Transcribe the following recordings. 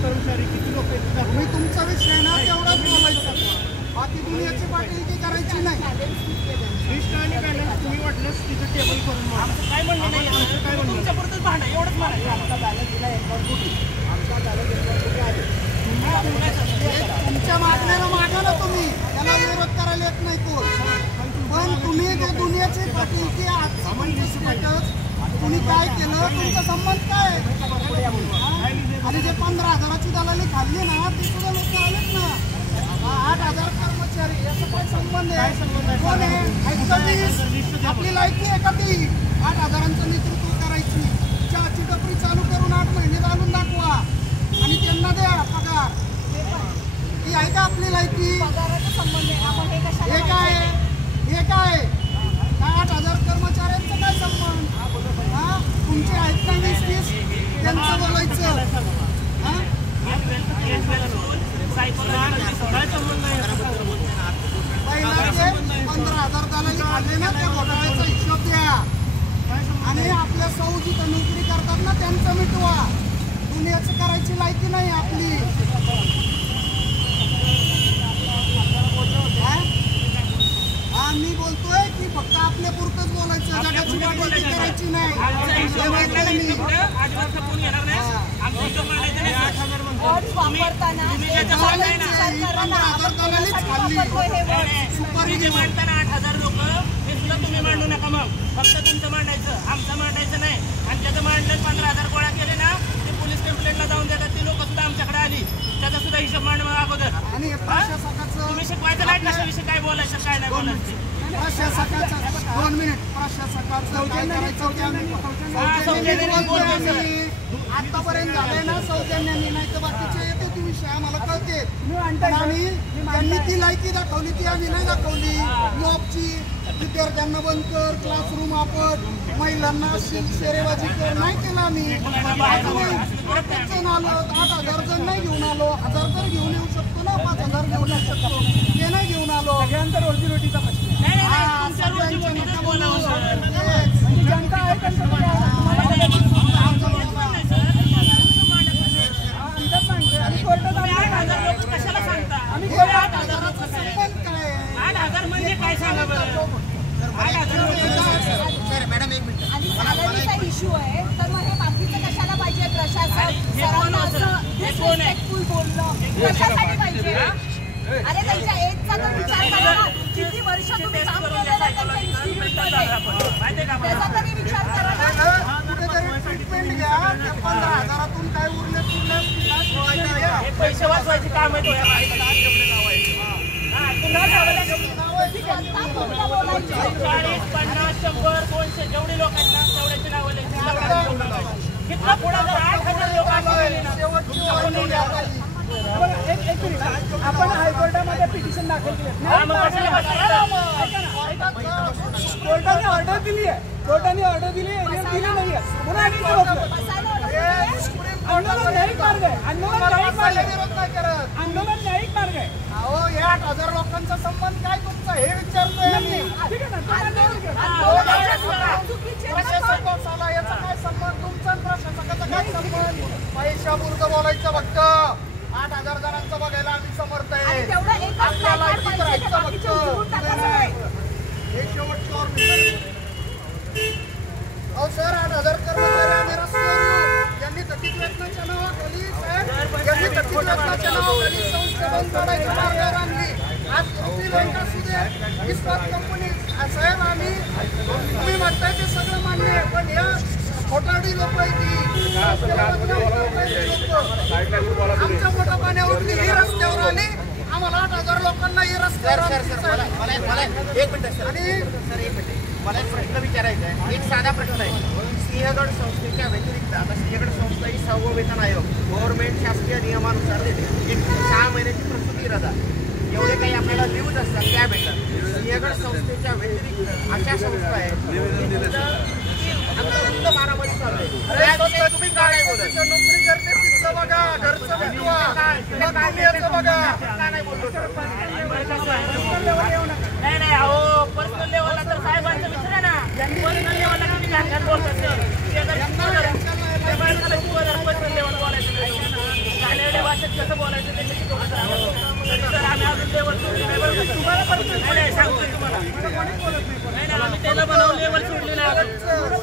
कर्मचारी किती लोक आहेत तुम्ही तुमचा विषय ना तेवढाच बोलायचा, बाकी दुनियाची पाटीलकी करायची नाही. लिस्ट आणि बॅलन्स तुम्ही वाटलंच तिथं टेबल करून आमचं काय म्हणणं नाही, आमचं काय म्हणणं तुमच्या पुरतच भांडा एवढंच म्हणायचं. आमचा बॅलन्स दिला आमचा बॅलन्स आहे तुमच्या मागण्याला मागा ना तुम्ही, त्याला विरोध करायला येत नाही तो. पण तुम्ही जे दुनियाची पाटीलकी तुम्ही काय केलं, तुमचा संबंध काय? आणि जे 15,000ची दलाली खाल्ली ना ती सुद्धा लोक आलेत ना. 8,000 कर्मचारी याचा काय संबंध आहे? कोण आहे? आपली लायकी आहे का ती 8,000चं नेतृत्व करायची? चहाची टपरी चालू करून 8 महिने घालून दाखवा आणि त्यांना द्या पगार. ही आहे का आपली लायकी? हे काय हे काय 8,000 कर्मचाऱ्यांचं काय संबंध? तुमचे आहेत ना 20-30 त्यांचं बोलायचं. पहिला ते 15,000 दलाली खाल्ले ना त्या घोटाळ्याचा हिशोब द्या आणि आपल्या सौ जिथं नोकरी करतात ना त्यांचं मिटवा. दुनियाचं करायची लायकी नाही आपली. मी बोलतोय की फक्त आपल्या पुरतच बोलायचं, जगाची पाटीलकी करायची नाही. मांडताना 8,000 लोक हे सुद्धा तुम्ही मांडू नका. मग फक्त तुमचं मांडायचं, आमचं मांडायचं नाही. आणि त्याचं मांडलं 15,000 गोळा केले ना ते पोलीस कंप्लेंटला जाऊन देतात. ती लोक सुद्धा आमच्याकडे आली, त्याचा सुद्धा हिशोब मांड अगोदर. आणि तुम्ही शिकवायचं नाही कशाविषयी काय बोलायचं काय नाही बोलायचं. प्रशासकाचं 2 मिनिट प्रशासकाचं काय करायचं आतापर्यंत झालंय ना सौजन्याने, नाही तर बाकीचे येते ती विषय आम्हाला कळते. आणि त्यांनी ती लायकी दाखवली ती आम्ही नाही दाखवली. जॉबची विद्यार्थ्यांना बंद कर, क्लासरूम आपण महिलांना शेरेबाजी कर नाही केलं आम्ही. प्रत्येक जण आलो 8,000 जण नाही घेऊन आलो. 1,000 जर घेऊन येऊ शकतो ना, 5,000 घेऊन येऊ शकतो, ते नाही घेऊन आलो. सगळ्यांचा रोजीरोटीचा प्रश्न जनता आहे कशाला सांगता? काय 8,000 म्हणजे काय सांगा बरं? 8,000 मॅडम एक मिनिट. आणि सॅलरीचा इश्यू आहे तर मग हे बाकीचं कशाला पाहिजे? प्रशासन रिस्पेक्टफुल बोलणं कशासाठी पाहिजे? अरे त्यांच्या एजचा तर विचार करा ना. किती वर्ष तुम्ही काम केलेलं त्यांच्या इन्स्टिट्यूटमध्ये, त्याचा तरी विचार करा ना. कुठेतरी ट्रीटमेंट घ्या. 15,000तून काय उरले पैसे वाचवायचे काम आहे. 40, 50, 100, 200 जेवढे लोक आहेत ना तेवढ्याचे नावं कितना पुढे जर 8,000 लोक आपण हायकोर्टामध्ये पिटिशन दाखल केले. कोर्टाने ऑर्डर दिली आहे, कोर्टाने ऑर्डर दिली आहे नाही आहे. पुन्हा आंदोलन न्यायिक मार्ग आहे. आंदोलन न्यायिक मार्ग आहे. अहो या 8,000 लोकांचा संबंध काय तुमचा हे विचारतोय आम्ही. प्रशासकाला याचा काय संबंध तुमचा प्रशासकाचा काय संबंध? पैशापुरतं बोलायचं फक्त. 8,000 जणांचं बघायला आम्ही समर्थ आहे. आपल्याला राहायचं फक्त. हे शेवटचं अहो सर 8,000 कर्मचारी आम्ही रस्त्यावर येऊ. यांनी थकीत वेतनाच्या नावाखाली साहेब यांनी थकीत वेतनाच्या नावाखाली संस्था बंद करायची मार्गावर आणली. आज रुपी बँक असू दे, इस्पात कंपनी साहेब आम्ही तुम्ही म्हणताय ते सगळं मान्य आहे. पण या खोटारडी लोक आहे ती आमच्या पोटा पाण्यावर उठली, ही रस्त्यावर आली. आम्हाला 8,000 लोकांना ही रस्त्यावर एक मिनिट आणि मला एक प्रश्न विचारायचा आहे. एक साधा प्रश्न आहे. सिंहगड संस्थेच्या व्यतिरिक्त आता सिंहगड संस्था ही 6वा वेतन आयोग गव्हर्नमेंट शासकीय नियमानुसार देते. एक 6 महिन्याची प्रसूती रजा एवढे काही आपल्याला लिहून असतात त्या भेटतात. सिंहगड संस्थेच्या व्यतिरिक्त अशा संस्था आहेत मारामारी चालू आहे. तुम्ही काय बोलत नोकरी करते तिथलं बघा, घरचं बघा, बघा. काय नाही बोलतो. पर्सनल लेवलला किती घाण बोलतात पर्सनल लेवल बोलायचं घाणेरड्या भाषेत कसं बोलायचं त्यांनी शिकवलं तर आम्ही अजून लेवल तुम्हाला पर्सनल सांगतो तुम्हाला नाही आम्ही त्याला बनवून लेवल सोडली ना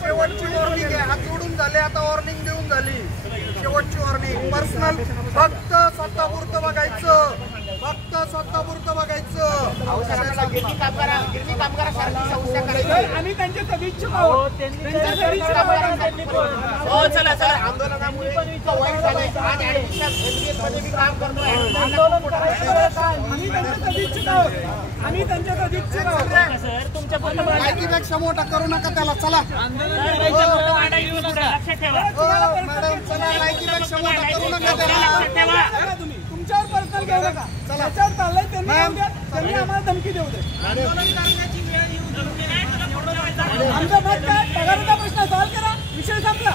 शेवटची वॉर्निंग आहे. हात जोडून झाले, आता वॉर्निंग देऊन झाली. शेवटची वॉर्निंग. पर्सनल फक्त स्वतःपुरतं बघायचं, फक्त स्वतःपुरतं बघायचं. गिरणी कामगारासारखी संस्था करायची. आम्ही त्यांचे सदिच्छुक आहोत. हो चला चला आंदोलनामुळे इतकं वाईट झालंय. आज ऍडमिशन MBA मध्ये मी काम करतोय. आम्ही त्यांचे सदिच्छुक आहोत. आम्ही त्यांचे सदिच्छुक आहोत. सर तुमच्या माहितीपेक्षा मोठा करू नका त्याला. चला लक्षात ठेवा मॅडम, चला. माहितीपेक्षा मोठा करू नका त्याला. लक्षात ठेवा तुमच्यावर पर्सनल घेऊ नका. त्याच्यावर चाललंय त्यांनी येऊ द्या. त्यांनी आम्हाला धमकी देऊ दे. आमचं मत काय? पगाराचा प्रश्न सॉल्व्ह करा, विषय संपला.